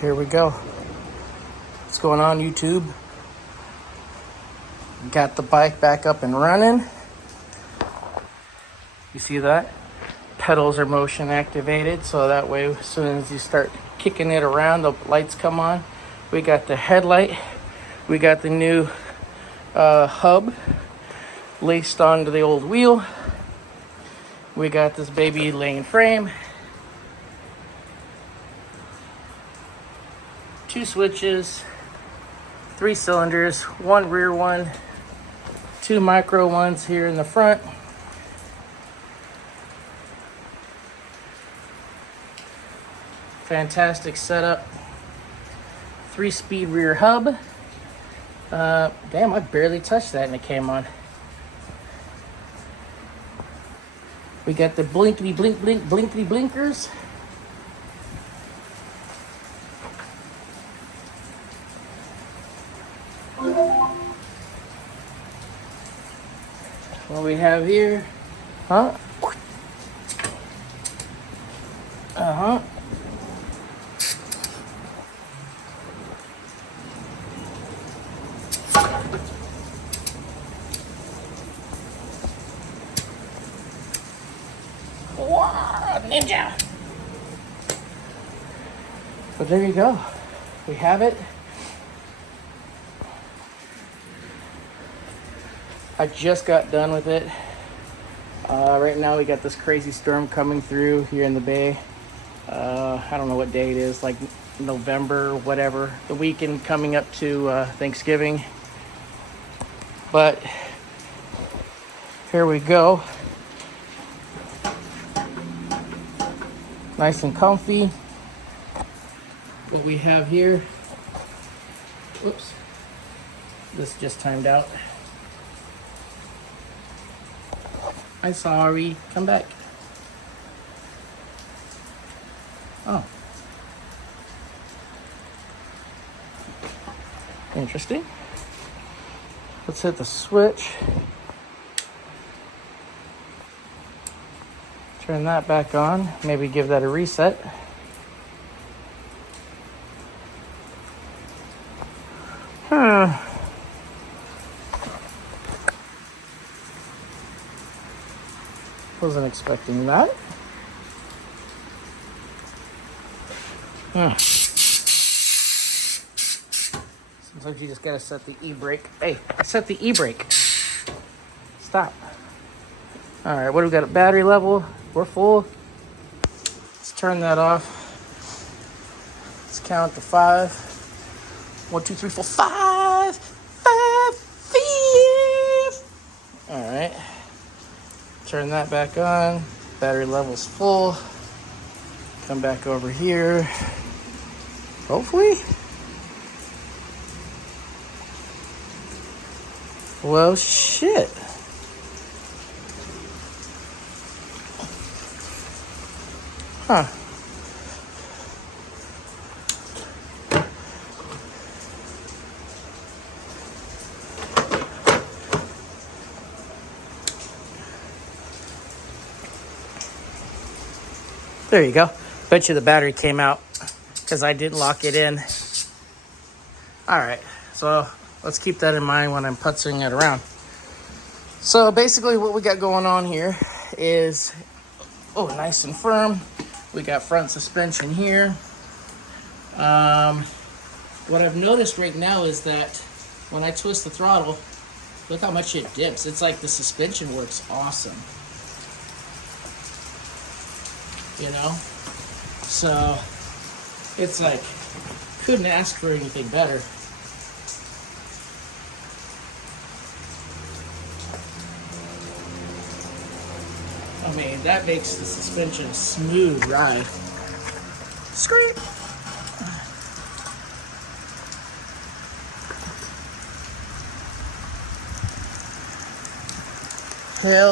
Here we go. What's going on, YouTube? Got the bike back up and running. You see that? Pedals are motion activated, so that way as soon as you start kicking it around, the lights come on. We got the headlight. We got the new hub laced onto the old wheel. We got this baby lane frame. 2 switches, 3 cylinders, 1 rear one, 2 micro ones here in the front. Fantastic setup. 3-speed rear hub. Damn, I barely touched that and it came on. We got the blinkety blink blink blinkety blinkers. What we have here, huh? Uh-huh. Wow, ninja. But there you go. We have it. I just got done with it. Right now we got this crazy storm coming through here in the bay. I don't know what day it is, like November, whatever. The weekend coming up to Thanksgiving. But here we go. Nice and comfy. What we have here, whoops, this just timed out. I'm sorry, come back. Oh. Interesting. Let's hit the switch. Turn that back on. Maybe give that a reset. Wasn't expecting that. Sometimes you just gotta set the e-brake. Hey, I set the e-brake. Stop. All right, what do we got? A battery level. We're full. Let's turn that off. Let's count to 5. 1, 2, 3, 4, 5. 5, 5. All right. Turn that back on. Battery level's full. Come back over here. Hopefully. Well, shit. Huh. There you go. Bet you the battery came out because I didn't lock it in. All right, so let's keep that in mind when I'm putzing it around. So basically what we got going on here is, oh, nice and firm. We got front suspension here. What I've noticed right now is that when I twist the throttle, look how much it dips. It's like the suspension works awesome. You know? So it's like, couldn't ask for anything better. I mean, that makes the suspension a smooth ride. Scream! Hell